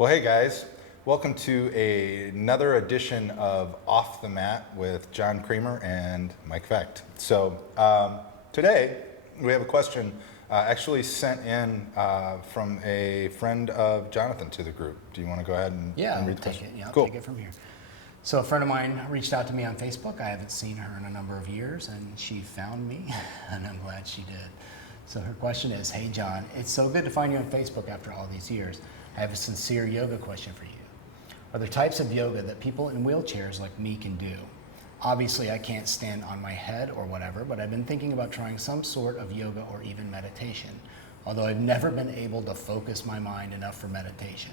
Well, hey guys, welcome to another edition of Off the Mat with John Creamer and Mike Vecht. So today we have a question actually sent in from a friend of Jonathan to the group. Do you want to go ahead and read the question? I'll Cool. take it from here. So a friend of mine reached out to me on Facebook. I haven't seen her in a number of years, and she found me, and I'm glad she did. So her question is, hey John, it's so good to find you on Facebook after all these years. I have a sincere yoga question for you. Are there types of yoga that people in wheelchairs like me can do? Obviously I can't stand on my head or whatever, but I've been thinking about trying some sort of yoga or even meditation, although I've never been able to focus my mind enough for meditation.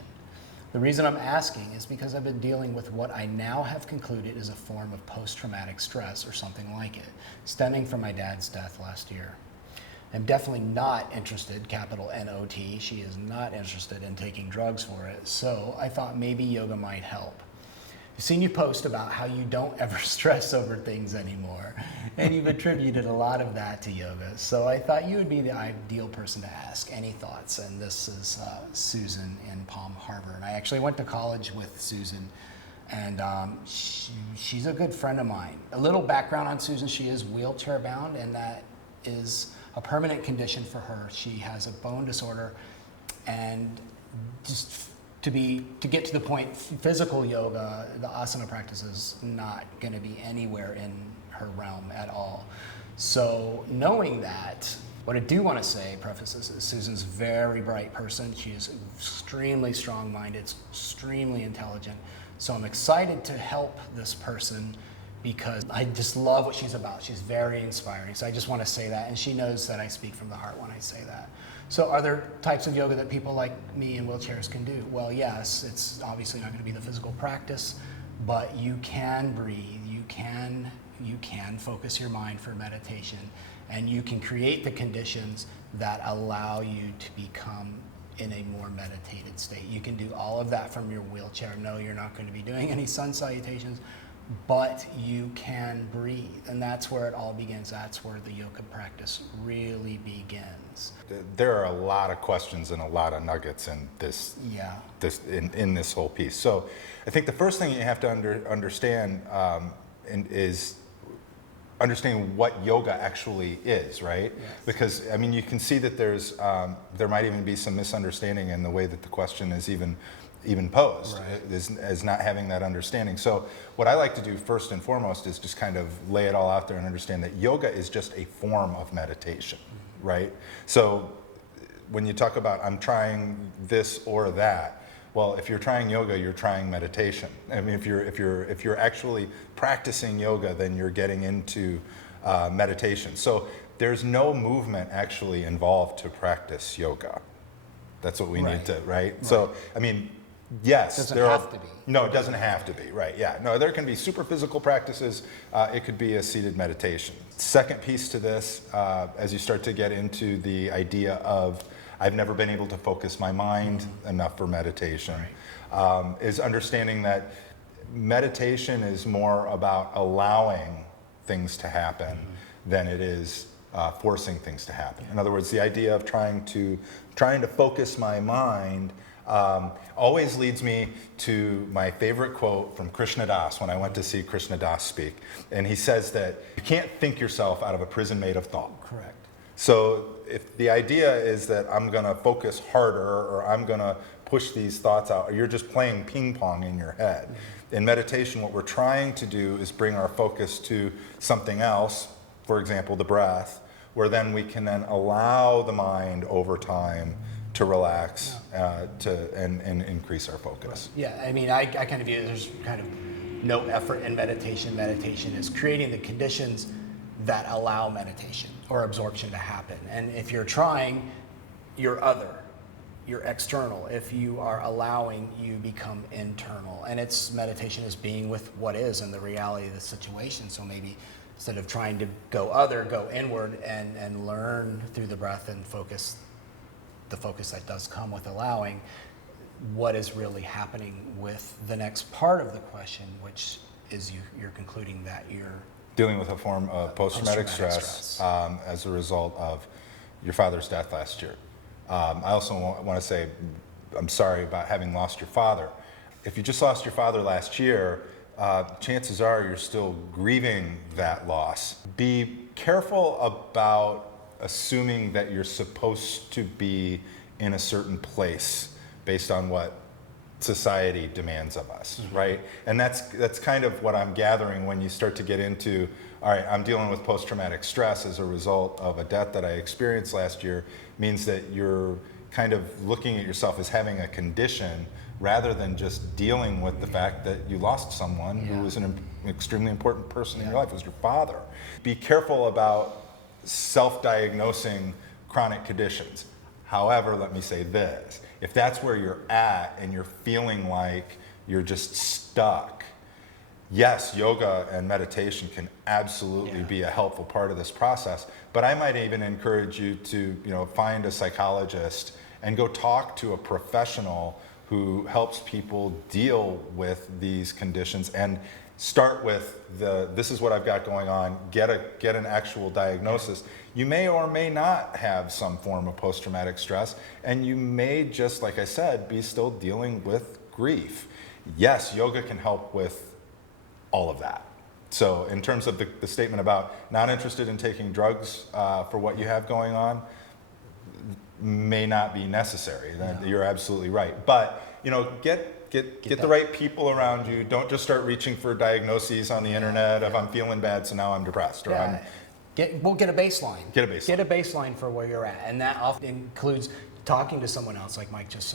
The reason I'm asking is because I've been dealing with what I now have concluded is a form of post-traumatic stress or something like it, stemming from my dad's death last year. I'm definitely not interested, capital N-O-T, she is not interested in taking drugs for it, so I thought maybe yoga might help. I've seen you post about how you don't ever stress over things anymore, and you've attributed a lot of that to yoga, so I thought you would be the ideal person to ask. Any thoughts? And this is Susan in Palm Harbor, and I actually went to college with Susan, and she's a good friend of mine. A little background on Susan, she is wheelchair bound, and that is a permanent condition for her. She has a bone disorder, and just to get to the point, physical yoga, the asana practice is not going to be anywhere in her realm at all. So knowing that, what I do want to say, prefaces, is Susan's a very bright person. She is extremely strong-minded, extremely intelligent. So I'm excited to help this person because I just love what she's about. She's very inspiring. So I just want to say that. And she knows that I speak from the heart when I say that. So are there types of yoga that people like me in wheelchairs can do? Well, yes, it's obviously not going to be the physical practice, but you can breathe. You can focus your mind for meditation, and you can create the conditions that allow you to become in a more meditated state. You can do all of that from your wheelchair. No, you're not going to be doing any sun salutations, but you can breathe, and that's where it all begins. That's where the yoga practice really begins. There are a lot of questions and a lot of nuggets in this. Yeah. In this whole piece. So, I think the first thing you have to understand is understanding what yoga actually is, right? Yes. Because I mean, you can see that there might even be some misunderstanding in the way that the question is even posed, right, as not having that understanding. So what I like to do first and foremost is just kind of lay it all out there and understand that yoga is just a form of meditation, right? So when you talk about I'm trying this or that, well, if you're trying yoga, you're trying meditation. I mean, if you're actually practicing yoga, then you're getting into meditation. So there's no movement actually involved to practice yoga. That's what we need to, right? So, I mean, yes, it doesn't have to be. No, it doesn't have to be, right? Yeah, no, there can be super physical practices. It could be a seated meditation. Second piece to this, as you start to get into the idea of I've never been able to focus my mind enough for meditation, is understanding that meditation is more about allowing things to happen than it is forcing things to happen. In other words, the idea of trying to focus my mind always leads me to my favorite quote from Krishna Das when I went to see Krishna Das speak. And he says that you can't think yourself out of a prison made of thought. Correct. So if the idea is that I'm going to focus harder or I'm going to push these thoughts out, or you're just playing ping pong in your head. In meditation, what we're trying to do is bring our focus to something else, for example, the breath, where then we can then allow the mind over time to relax, and increase our focus. Yeah, I mean, I kind of view there's kind of no effort in meditation. Meditation is creating the conditions that allow meditation or absorption to happen. And if you're trying, you're other, you're external. If you are allowing, you become internal. And it's meditation is being with what is and the reality of the situation. So maybe instead of trying to go other, go inward and learn through the breath and focus, the focus that does come with allowing what is really happening with the next part of the question, which is you're concluding that you're dealing with a form of post-traumatic stress as a result of your father's death last year. I also want to say I'm sorry about having lost your father. If you just lost your father last year, chances are you're still grieving that loss. Be careful about assuming that you're supposed to be in a certain place based on what society demands of us, right? And that's kind of what I'm gathering when you start to get into, all right, I'm dealing with post-traumatic stress as a result of a death that I experienced last year, means that you're kind of looking at yourself as having a condition rather than just dealing with the fact that you lost someone who was an extremely important person in your life, was your father. Be careful about self-diagnosing chronic conditions. However, let me say this, if that's where you're at and you're feeling like you're just stuck, yes, yoga and meditation can absolutely be a helpful part of this process, but I might even encourage you to, find a psychologist and go talk to a professional who helps people deal with these conditions, and start with this is what I've got going on, get an actual diagnosis. You may or may not have some form of post-traumatic stress, and you may just, like I said, be still dealing with grief. Yes, yoga can help with all of that. So in terms of the statement about not interested in taking drugs for what you have going on, may not be necessary. You're absolutely right. But get the right people around you. Don't just start reaching for diagnoses on the internet of I'm feeling bad, so now I'm depressed, or I'm get a baseline. Get a baseline. Get a baseline for where you're at, and that often includes talking to someone else, like Mike just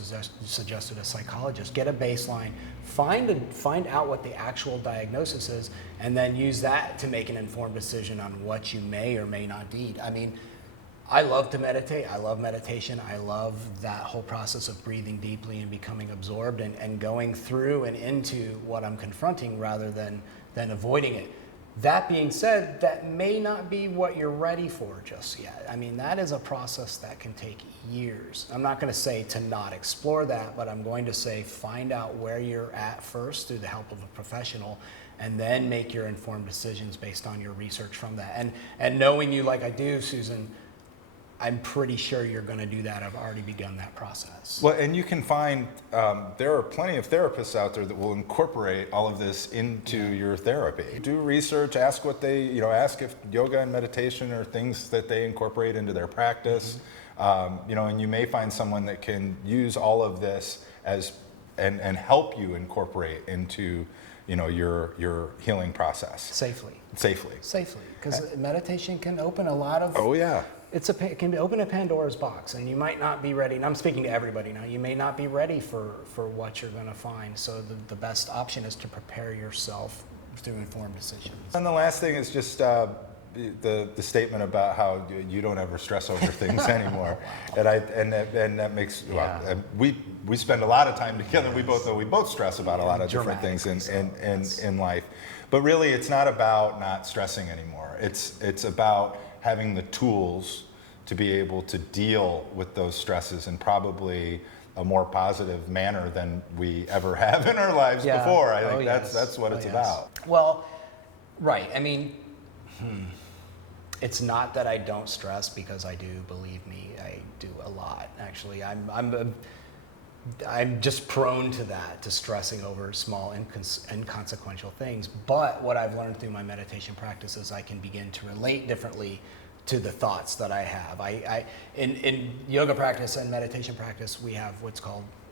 suggested, a psychologist. Get a baseline. Find out what the actual diagnosis is, and then use that to make an informed decision on what you may or may not need. I mean, I love to meditate. I love meditation. I love that whole process of breathing deeply and becoming absorbed and going through and into what I'm confronting rather than avoiding it. That being said, that may not be what you're ready for just yet. I mean, that is a process that can take years. I'm not going to say to not explore that, but I'm going to say find out where you're at first through the help of a professional, and then make your informed decisions based on your research from that. And knowing you like I do, Susan, I'm pretty sure you're going to do that. I've already begun that process. Well, and you can find, there are plenty of therapists out there that will incorporate all of this into your therapy. Do research, ask what they, ask if yoga and meditation are things that they incorporate into their practice. And you may find someone that can use all of this and help you incorporate into, your healing process. Safely, because meditation can open a lot of... Oh, yeah. It can open a Pandora's box, and you might not be ready. And I'm speaking to everybody now. You may not be ready for what you're going to find. So the best option is to prepare yourself through informed decisions. And the last thing is just the statement about how you don't ever stress over things anymore. Wow. And that makes we spend a lot of time together. We both know we both stress about a lot of different things in life. But really, it's not about not stressing anymore. It's about having the tools to be able to deal with those stresses in probably a more positive manner than we ever have in our lives before. I think that's what it's about. Well, right. I mean, it's not that I don't stress, because I do. Believe me, I do a lot. Actually, I'm just prone to that, to stressing over small inconsequential things. But what I've learned through my meditation practice is I can begin to relate differently to the thoughts that I have. In yoga practice and meditation practice, we have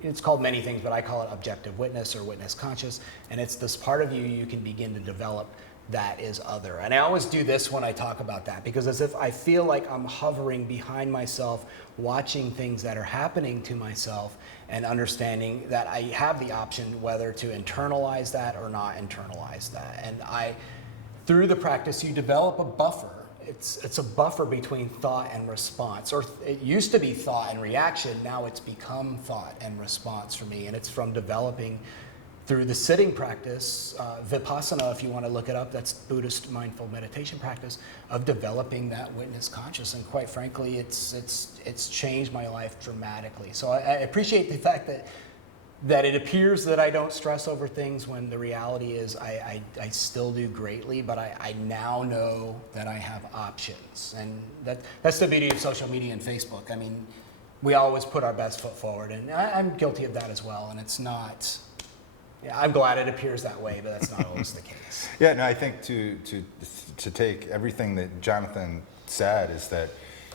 it's called many things, but I call it objective witness or witness conscious. And it's this part of you can begin to develop that is other. And I always do this when I talk about that, because as if I feel like I'm hovering behind myself, watching things that are happening to myself, and understanding that I have the option whether to internalize that or not internalize that. And through the practice, you develop a buffer. It's a buffer between thought and response. Or it used to be thought and reaction, now it's become thought and response for me. And it's from developing through the sitting practice, Vipassana, if you want to look it up, that's Buddhist mindful meditation practice, of developing that witness conscious. And quite frankly, it's changed my life dramatically. So I appreciate the fact that it appears that I don't stress over things, when the reality is I still do greatly, but I now know that I have options. And that's the beauty of social media and Facebook. I mean, we always put our best foot forward, and I'm guilty of that as well. And it's not. Yeah, I'm glad it appears that way, but that's not always the case. Yeah, no, I think to take everything that Jonathan said is that,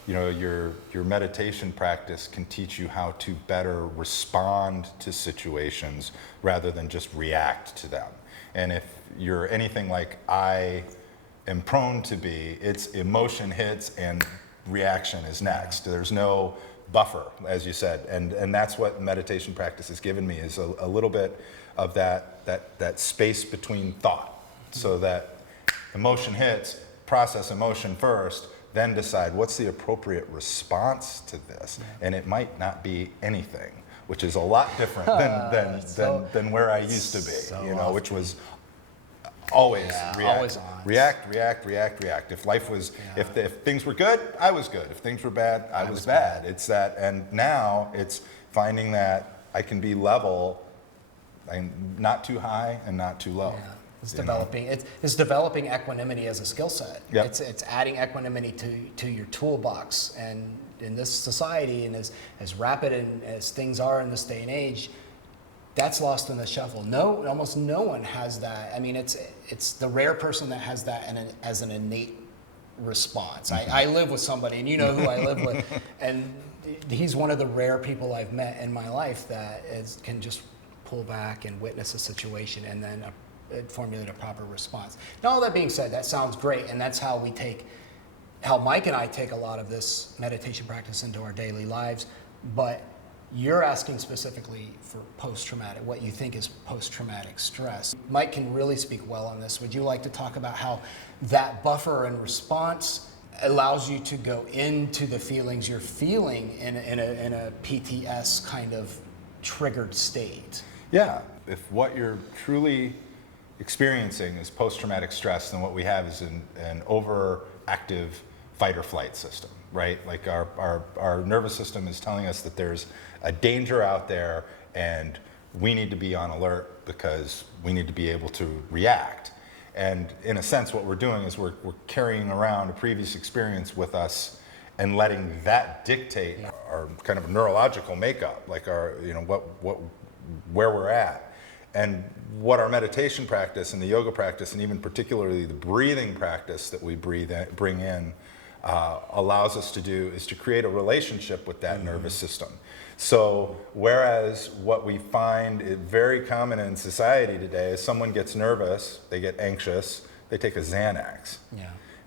you know, your meditation practice can teach you how to better respond to situations rather than just react to them. And if you're anything like I am prone to be, it's emotion hits and reaction is next. There's no buffer, as you said, and that's what meditation practice has given me, is a little bit of that space between thought, so that emotion hits, process emotion first, then decide what's the appropriate response to this. And it might not be anything, which is a lot different than where I used to be, you know, which was always react, always on. react. If life was, if things were good, I was good. If things were bad, I was bad. It's that, and now it's finding that I can be level, and not too high and not too low. Yeah. It's developing equanimity as a skill set. Yep. It's adding equanimity to your toolbox. And in this society, and as rapid and as things are in this day and age, that's lost in the shuffle. Almost no one has that. I mean, it's the rare person that has that as an innate response. I live with somebody, and you know who I live with, and he's one of the rare people I've met in my life that can just pull back and witness a situation and then formulate a proper response. Now, all that being said, that sounds great, and that's how Mike and I take a lot of this meditation practice into our daily lives. But you're asking specifically for post-traumatic, what you think is post-traumatic stress. Mike can really speak well on this. Would you like to talk about how that buffer and response allows you to go into the feelings you're feeling in a PTS kind of triggered state? Yeah, if what you're truly experiencing is post-traumatic stress, then what we have is an overactive fight or flight system, right? Like our nervous system is telling us that there's a danger out there and we need to be on alert because we need to be able to react. And in a sense, what we're doing is we're carrying around a previous experience with us and letting that dictate our kind of neurological makeup, like our, you know, where we're at. And what our meditation practice and the yoga practice, and even particularly the breathing practice that we bring in, allows us to do is to create a relationship with that nervous system. So whereas what we find very common in society today is someone gets nervous, they get anxious, they take a Xanax.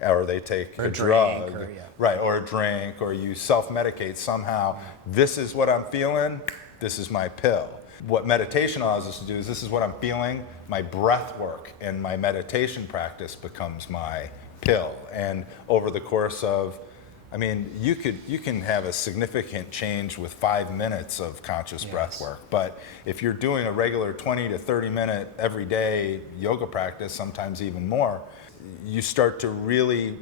Or they take a drug, right, or a drink, or you self-medicate somehow. This is what I'm feeling, this is my pill. What meditation allows us to do is, this is what I'm feeling, my breath work and my meditation practice becomes my pill. And over the course of, I mean, you can have a significant change with 5 minutes of conscious breath work. But if you're doing a regular 20 to 30 minute everyday yoga practice, sometimes even more, you start to really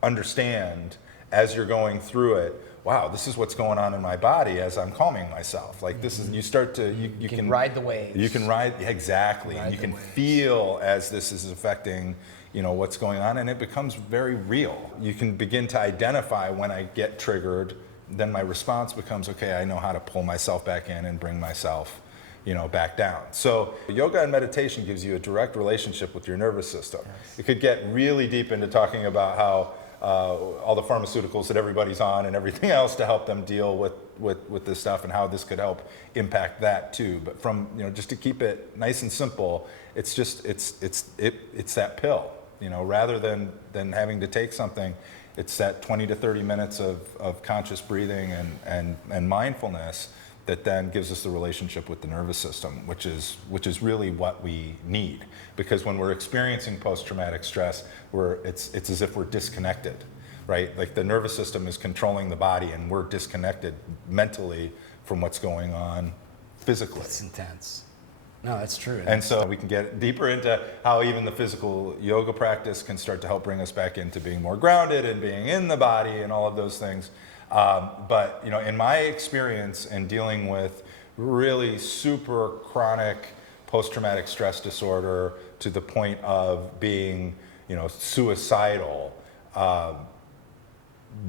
understand as you're going through it, wow, this is what's going on in my body as I'm calming myself. Like this is, you start to, you can ride the waves. You can ride, exactly. And you can feel as this is affecting, you know, what's going on, and it becomes very real. You can begin to identify when I get triggered, then my response becomes, okay, I know how to pull myself back in and bring myself, you know, back down. So yoga and meditation gives you a direct relationship with your nervous system. It could get really deep into talking about how all the pharmaceuticals that everybody's on and everything else to help them deal with this stuff, and how this could help impact that too. But from, you know, just to keep it nice and simple, it's just it's that pill, you know, rather than having to take something. It's that 20 to 30 minutes of conscious breathing and mindfulness that then gives us the relationship with the nervous system, which is really what we need. Because when we're experiencing post-traumatic stress, it's as if we're disconnected, right? Like the nervous system is controlling the body, and we're disconnected mentally from what's going on physically. It's intense. No, that's true. And so we can get deeper into how even the physical yoga practice can start to help bring us back into being more grounded and being in the body and all of those things. But, you know, in my experience in dealing with really super chronic post-traumatic stress disorder to the point of being, you know, suicidal,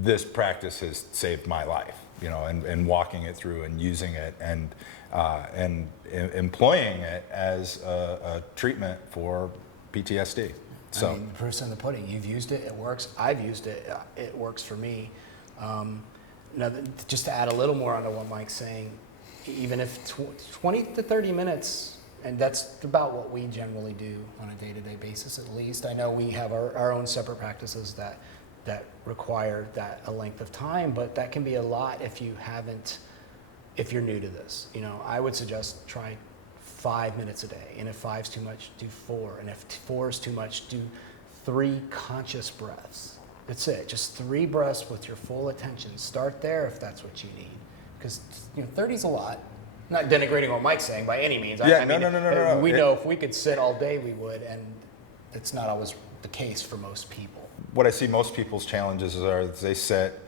this practice has saved my life, and walking it through and using it and employing it as a treatment for PTSD. So, I mean, the proof's in the pudding. You've used it, it works. I've used it, it works for me. Now, just to add a little more onto what Mike's saying, even if 20 to 30 minutes, and that's about what we generally do on a day-to-day basis at least. I know we have our own separate practices that require a length of time, but that can be a lot if you're new to this. I would suggest try 5 minutes a day, and if 5's too much, do 4, and if 4 is too much, do 3 conscious breaths. That's it, just 3 breaths with your full attention. Start there if that's what you need, because 30's a lot. Not denigrating what Mike's saying by any means. Yeah, no. We know if we could sit all day, we would, and it's not always the case for most people. What I see most people's challenges are they sit,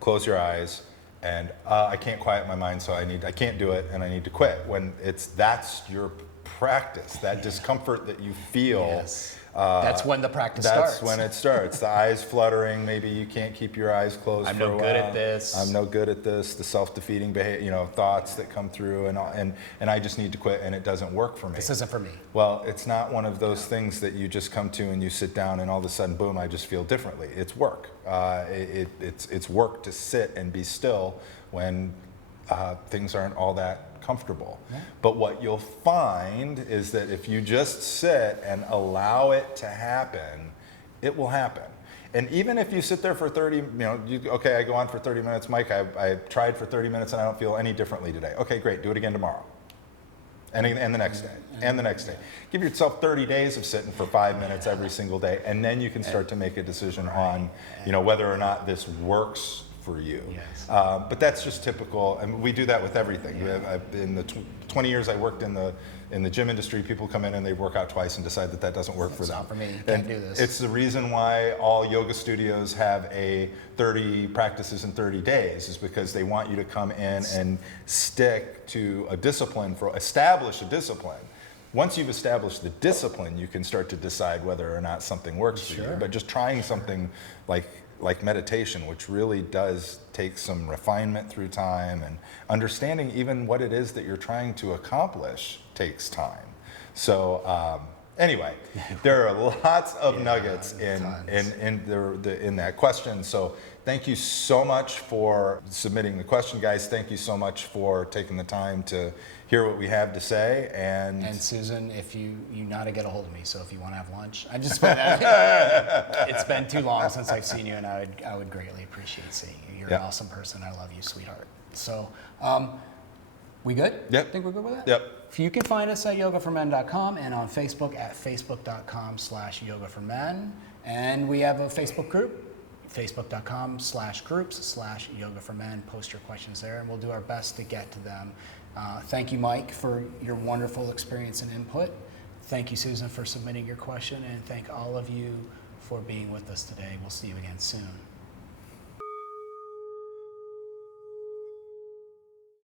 close your eyes, and I can't quiet my mind, so I can't do it, and I need to quit. When that's your practice, that discomfort that you feel. Yes. That's when the practice starts. That's when it starts. The eyes fluttering. Maybe you can't keep your eyes closed. I'm for no a good while. at this. I'm no good at this. The self-defeating behavior, thoughts that come through, and I just need to quit, and it doesn't work for me. This isn't for me. Well, it's not one of those things that you just come to and you sit down and all of a sudden, boom, I just feel differently. It's work. It's work to sit and be still when things aren't all that comfortable. Yeah. But what you'll find is that if you just sit and allow it to happen, it will happen. And even if you sit there for 30, okay, I go on for 30 minutes, Mike, I tried for 30 minutes and I don't feel any differently today. Okay, great, do it again tomorrow. And the next day, and the next day. Give yourself 30 days of sitting for 5 minutes every single day, and then you can start to make a decision on, whether or not this works for you. Yes. But that's just typical, and we do that with everything. Yeah. In the 20 years I worked in the gym industry, people come in and they work out twice and decide that doesn't work for them. Not for me. Can't do this. It's the reason why all yoga studios have a 30 practices in 30 days, is because they want you to come in and stick to a discipline, establish a discipline. Once you've established the discipline, you can start to decide whether or not something works for you. But just trying something like meditation, which really does take some refinement through time, and understanding even what it is that you're trying to accomplish takes time. So anyway, there are lots of nuggets in that question. So thank you so much for submitting the question, guys. Thank you so much for taking the time to hear what we have to say. And Susan, if you know how to get a hold of me, so if you want to have lunch, it's been too long since I've seen you, and I would greatly appreciate seeing you. You're an awesome person. I love you, sweetheart. So, we good? Yep. Think we're good with that? Yep. You can find us at yogaformen.com and on Facebook at facebook.com/yogaformen. And we have a Facebook group, facebook.com/groups/yogaformen. Post your questions there, and we'll do our best to get to them. Thank you, Mike, for your wonderful experience and input. Thank you, Susan, for submitting your question, and thank all of you for being with us today. We'll see you again soon.